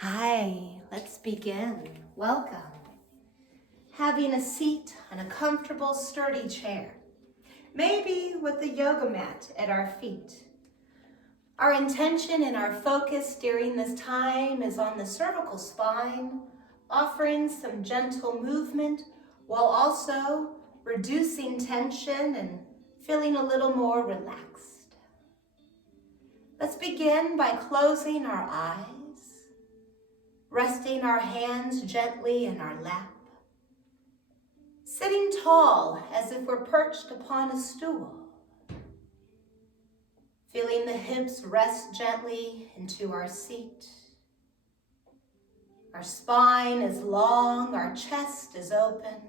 Hi, let's begin. Welcome. Having a seat on a comfortable, sturdy chair, maybe with the yoga mat at our feet. Our intention and our focus during this time is on the cervical spine, offering some gentle movement while also reducing tension and feeling a little more relaxed. Let's begin by closing our eyes, resting our hands gently in our lap, sitting tall as if we're perched upon a stool, feeling the hips rest gently into our seat. Our spine is long, our chest is open,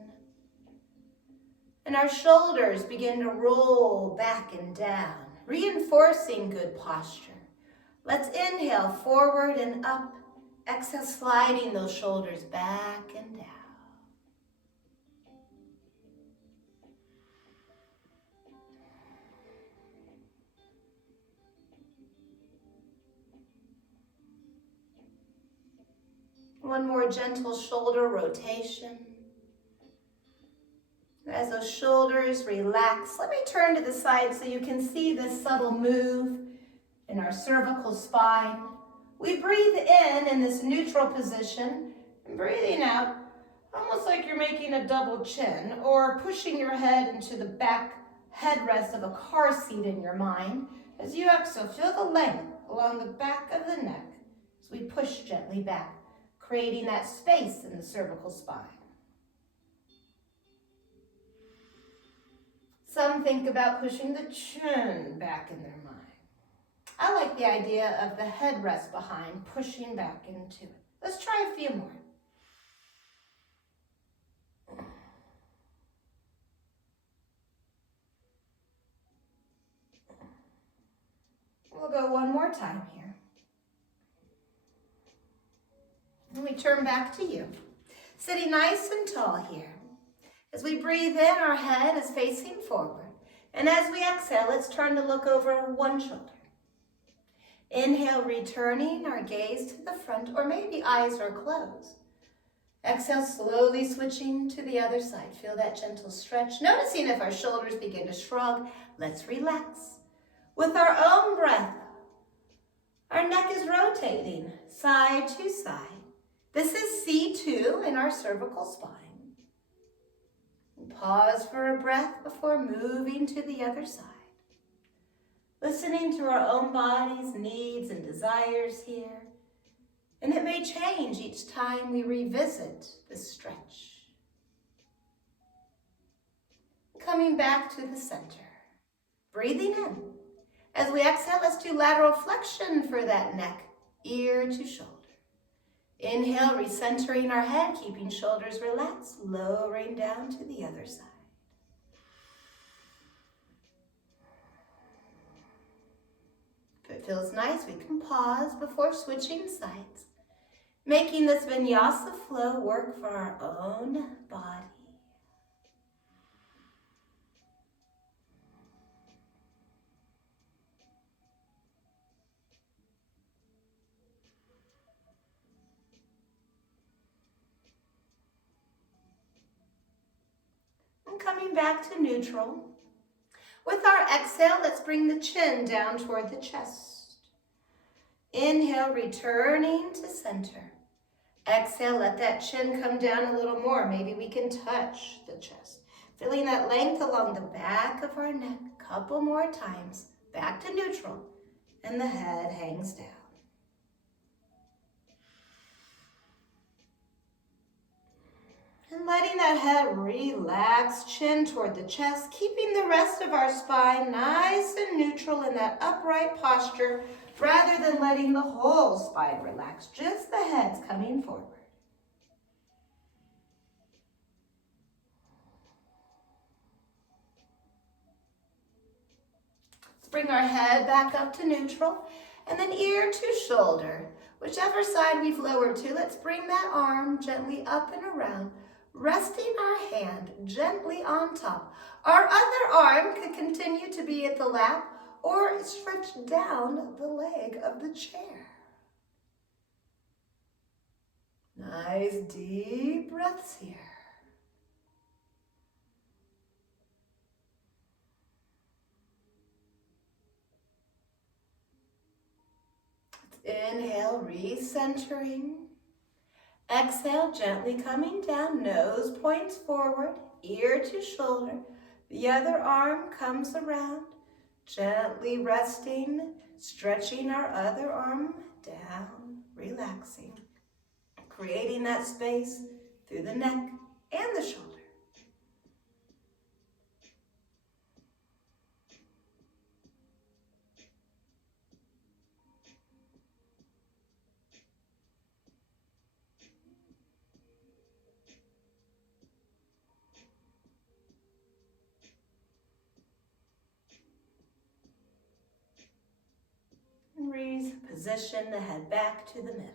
and our shoulders begin to roll back and down, reinforcing good posture. Let's inhale forward and up, exhale sliding those shoulders back and down. One more gentle shoulder rotation. As those shoulders relax, let me turn to the side so you can see this subtle move in our cervical spine. We breathe in this neutral position, and breathing out, almost like you're making a double chin or pushing your head into the back headrest of a car seat in your mind. As you exhale, feel the length along the back of the neck as we push gently back, creating that space in the cervical spine. Some think about pushing the chin back in their mind. I like the idea of the headrest behind pushing back into it. Let's try a few more. We'll go one more time here. And we turn back to you. Sitting nice and tall here. As we breathe in, our head is facing forward. And as we exhale, let's turn to look over one shoulder. Inhale, returning our gaze to the front, or maybe eyes are closed. Exhale, slowly switching to the other side. Feel that gentle stretch. Noticing if our shoulders begin to shrug, let's relax. With our own breath, our neck is rotating side to side. This is C2 in our cervical spine. Pause for a breath before moving to the other side. Listening to our own body's needs and desires here. And it may change each time we revisit this stretch. Coming back to the center. Breathing in. As we exhale, let's do lateral flexion for that neck, ear to shoulder. Inhale, recentering our head, keeping shoulders relaxed, lowering down to the other side. If it feels nice, we can pause before switching sides, making this vinyasa flow work for our own body. And coming back to neutral. With our exhale, let's bring the chin down toward the chest. Inhale, returning to center. Exhale, let that chin come down a little more. Maybe we can touch the chest. Feeling that length along the back of our neck. Couple more times. Back to neutral. And the head hangs down. And letting that head relax, chin toward the chest, keeping the rest of our spine nice and neutral in that upright posture, rather than letting the whole spine relax, just the head's coming forward. Let's bring our head back up to neutral, and then ear to shoulder. Whichever side we've lowered to, let's bring that arm gently up and around, resting our hand gently on top. Our other arm could continue to be at the lap or stretch down the leg of the chair. Nice deep breaths here. Inhale, recentering. Exhale, gently coming down, nose points forward, ear to shoulder. The other arm comes around, gently resting, stretching our other arm down, relaxing, creating that space through the neck and the shoulder. And reposition the head back to the middle.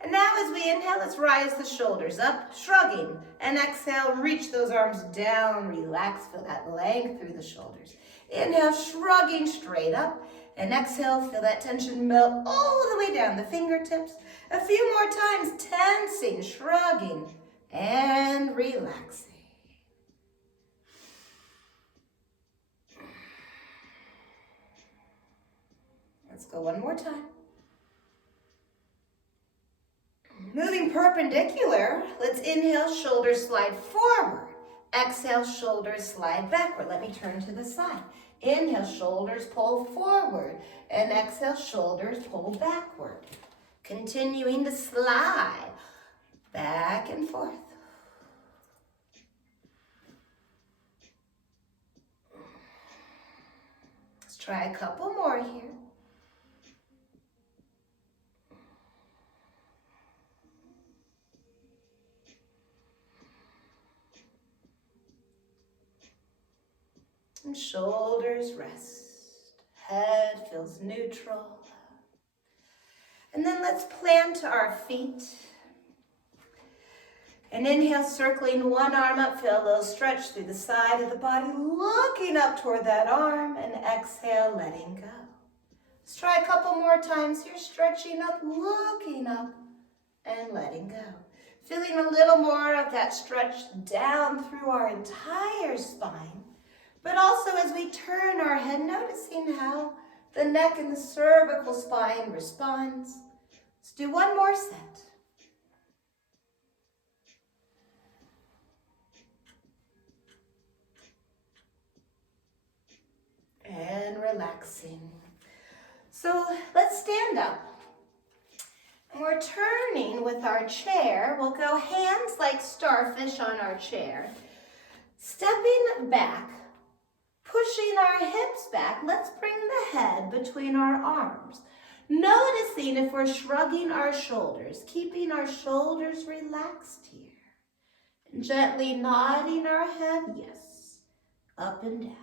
And now as we inhale, let's rise the shoulders up, shrugging. And exhale, reach those arms down, relax, feel that length through the shoulders. Inhale, shrugging straight up. And exhale, feel that tension melt all the way down the fingertips. A few more times, tensing, shrugging, and relaxing. Let's go one more time. Moving perpendicular, let's inhale, shoulders slide forward. Exhale, shoulders slide backward. Let me turn to the side. Inhale, shoulders pull forward. And exhale, shoulders pull backward. Continuing to slide back and forth. Let's try a couple more here. And shoulders rest. Head feels neutral. And then let's plant our feet. And inhale, circling one arm up, feel a little stretch through the side of the body, looking up toward that arm, and exhale, letting go. Let's try a couple more times here, stretching up, looking up, and letting go. Feeling a little more of that stretch down through our entire spine, but also as we turn our head, noticing how the neck and the cervical spine responds. Let's do one more set. And relaxing. So let's stand up. And we're turning with our chair. We'll go hands like starfish on our chair. Stepping back, pushing our hips back. Let's bring the head between our arms. Noticing if we're shrugging our shoulders, keeping our shoulders relaxed here. And gently nodding our head, yes, up and down.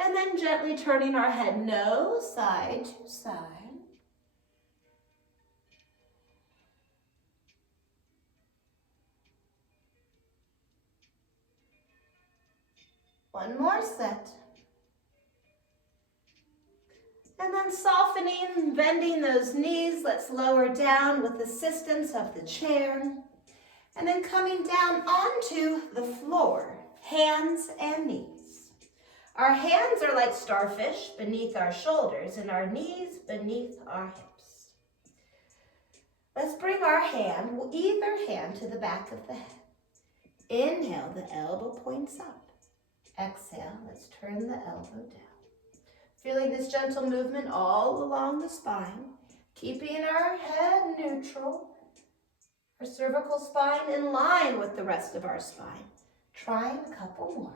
And then gently turning our head nose side to side. One more set. And then softening, bending those knees. Let's lower down with assistance of the chair. And then coming down onto the floor, hands and knees. Our hands are like starfish beneath our shoulders and our knees beneath our hips. Let's bring our hand, either hand, to the back of the head. Inhale, the elbow points up. Exhale, let's turn the elbow down. Feeling this gentle movement all along the spine, keeping our head neutral, our cervical spine in line with the rest of our spine. Trying a couple more.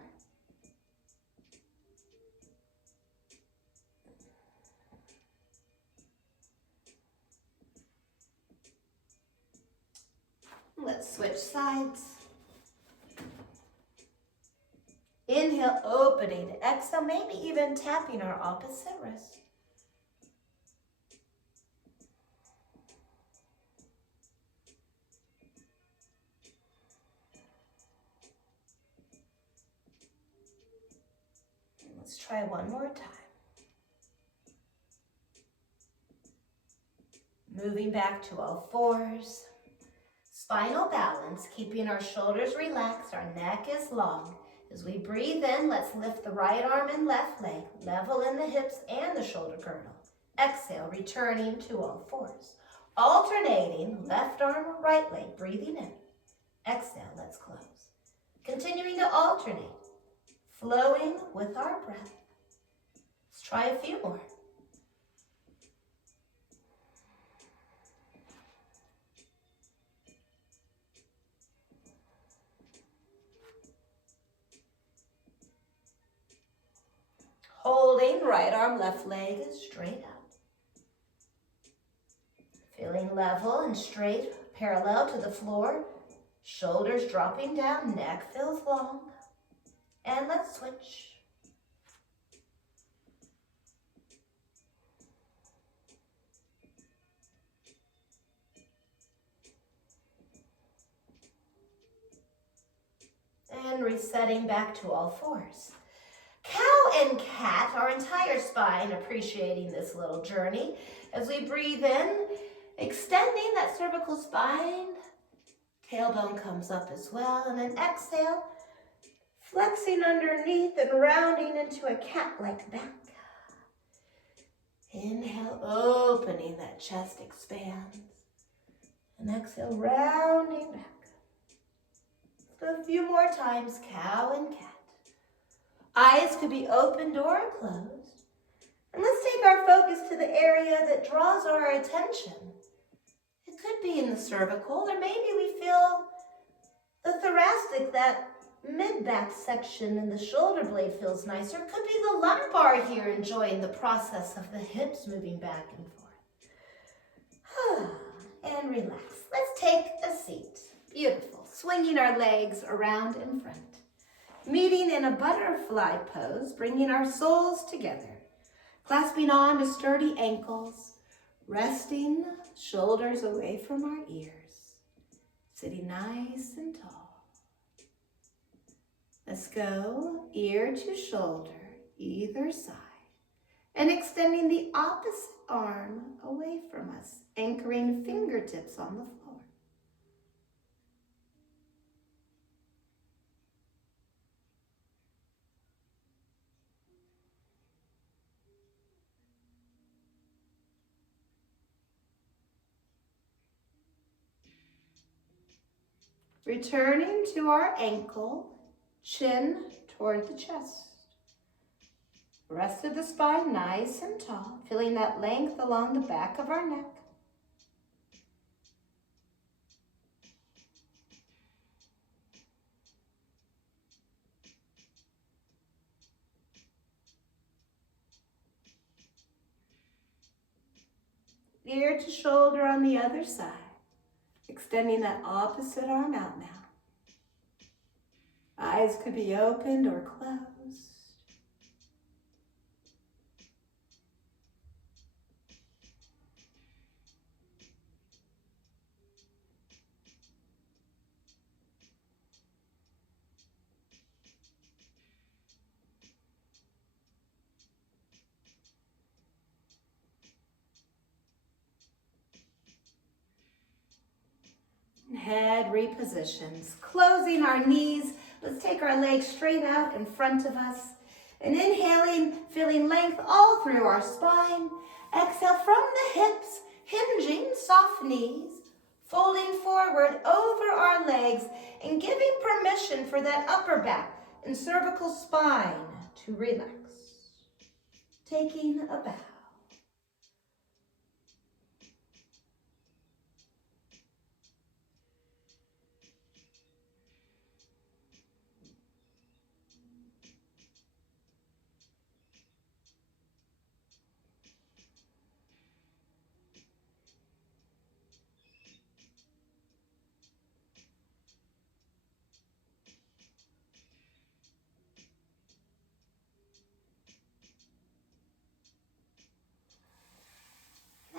Let's switch sides. Inhale, opening. Exhale, maybe even tapping our opposite wrist. Let's try one more time. Moving back to all fours. Spinal balance, keeping our shoulders relaxed, our neck is long. As we breathe in, let's lift the right arm and left leg, level in the hips and the shoulder girdle. Exhale, returning to all fours. Alternating, left arm, right leg, breathing in. Exhale, let's close. Continuing to alternate, flowing with our breath. Let's try a few more. Holding, right arm, left leg straight out. Feeling level and straight, parallel to the floor. Shoulders dropping down, neck feels long. And let's switch. And resetting back to all fours. Cow and cat, our entire spine appreciating this little journey. As we breathe in, extending that cervical spine, tailbone comes up as well, and then exhale, flexing underneath and rounding into a cat-like back. Inhale, opening that chest expands, and exhale, rounding back. So a few more times, cow and cat. Eyes could be opened or closed. And let's take our focus to the area that draws our attention. It could be in the cervical, or maybe we feel the thoracic, that mid-back section, and the shoulder blade feels nicer. It could be the lumbar here, enjoying the process of the hips moving back and forth. And relax. Let's take a seat. Beautiful. Swinging our legs around in front. Meeting in a butterfly pose, bringing our soles together. Clasping on to sturdy ankles. Resting shoulders away from our ears. Sitting nice and tall. Let's go ear to shoulder, either side. And extending the opposite arm away from us, anchoring fingertips on the floor. Returning to our ankle, chin toward the chest. Rest of the spine nice and tall, feeling that length along the back of our neck. Ear to shoulder on the other side, extending that opposite arm out now. Eyes could be opened or closed. Head repositions, closing our knees. Let's take our legs straight out in front of us. And inhaling, feeling length all through our spine. Exhale from the hips, hinging soft knees, folding forward over our legs and giving permission for that upper back and cervical spine to relax. Taking a bow.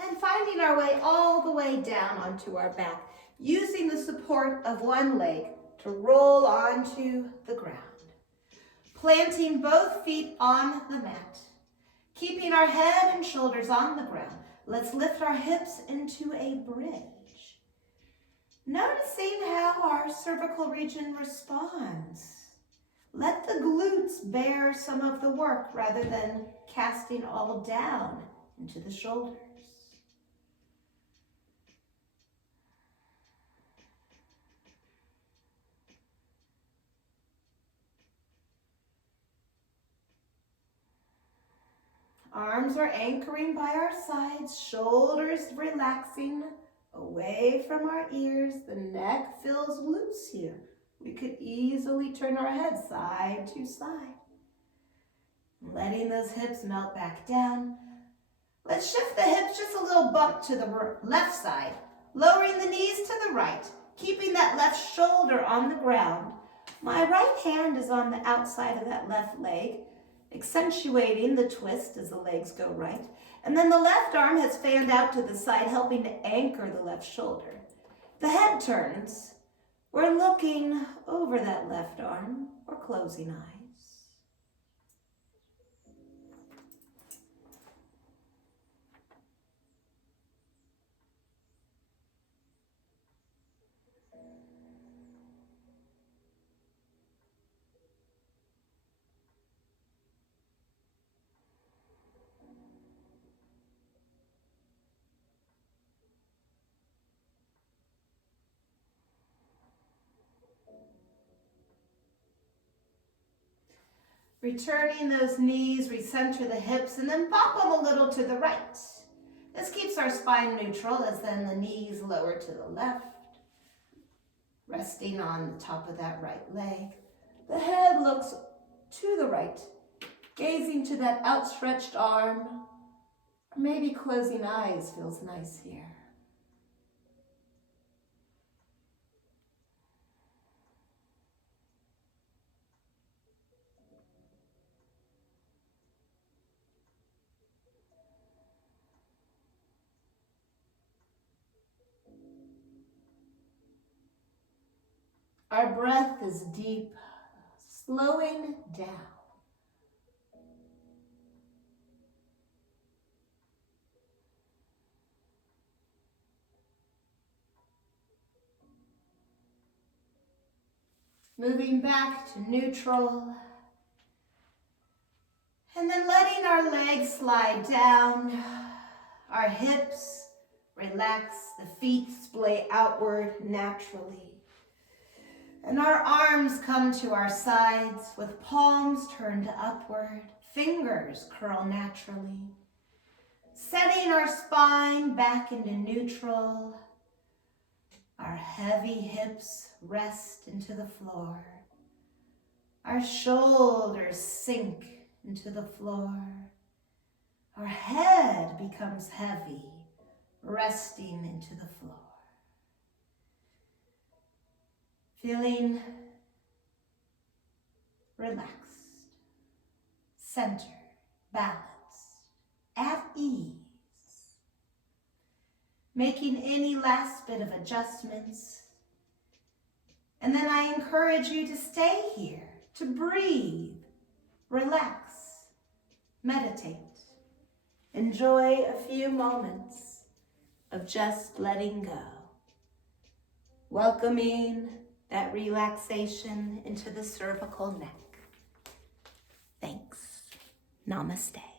And finding our way all the way down onto our back, using the support of one leg to roll onto the ground. Planting both feet on the mat. Keeping our head and shoulders on the ground. Let's lift our hips into a bridge. Noticing how our cervical region responds. Let the glutes bear some of the work rather than casting all down into the shoulders. Arms are anchoring by our sides, shoulders relaxing away from our ears. The neck feels loose here. We could easily turn our head side to side. Letting those hips melt back down. Let's shift the hips just a little bump to the left side, lowering the knees to the right, keeping that left shoulder on the ground. My right hand is on the outside of that left leg, accentuating the twist as the legs go right. And then the left arm has fanned out to the side, helping to anchor the left shoulder. The head turns. We're looking over that left arm or closing eyes. Returning those knees, recenter the hips, and then pop them a little to the right. This keeps our spine neutral as then the knees lower to the left, resting on the top of that right leg. The head looks to the right, gazing to that outstretched arm. Or maybe closing eyes feels nice here. Our breath is deep, slowing down. Moving back to neutral. And then letting our legs slide down, our hips relax, the feet splay outward naturally. And our arms come to our sides with palms turned upward, fingers curl naturally. Setting our spine back into neutral. Our heavy hips rest into the floor. Our shoulders sink into the floor. Our head becomes heavy, resting into the floor. Feeling relaxed, centered, balanced, at ease. Making any last bit of adjustments. And then I encourage you to stay here, to breathe, relax, meditate. Enjoy a few moments of just letting go. Welcoming that relaxation into the cervical neck. Thanks. Namaste.